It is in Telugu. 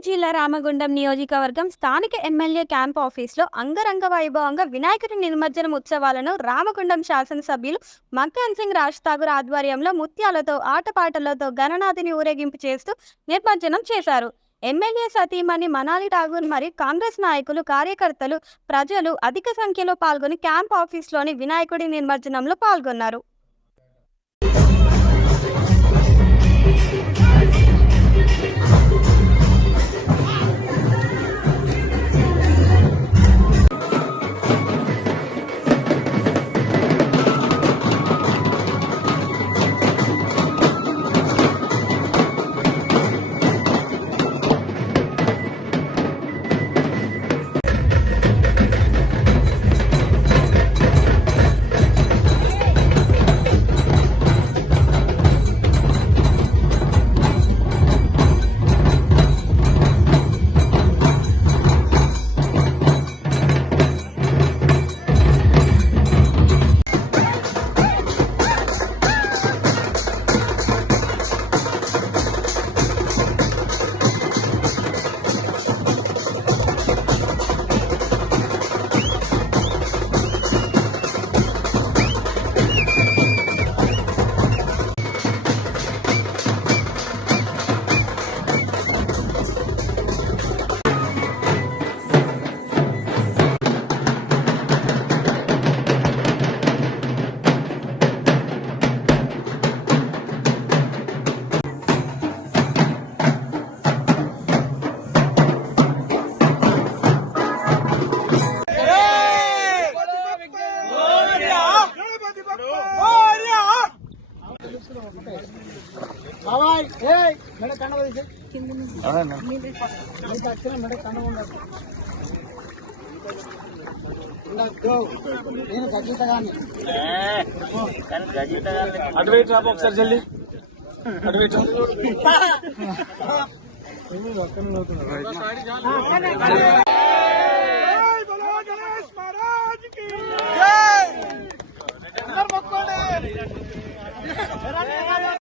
రంగారెడ్డి జిల్లా రామగుండం నియోజకవర్గం స్థానిక ఎమ్మెల్యే క్యాంప్ ఆఫీస్లో అంగరంగ వైభవంగా వినాయకుడి నిమజ్జనం ఉత్సవాలను రామగుండం శాసనసభ్యులు మక్కాన్ సింగ్ రాజ్ ఠాగూర్ ఆధ్వర్యంలో ముత్యాలతో ఆటపాటలతో గణనాథుని ఊరేగింపు చేస్తూ నిమజ్జనం చేశారు. ఎమ్మెల్యే సతీమణి మనాలి ఠాగూర్ మరియు కాంగ్రెస్ నాయకులు, కార్యకర్తలు, ప్రజలు అధిక సంఖ్యలో పాల్గొని క్యాంప్ ఆఫీస్లోని వినాయకుడి నిమజ్జనంలో పాల్గొన్నారు. అటు వెయిట్ రాబో ఒకసారి జల్లి అటు వెయిట్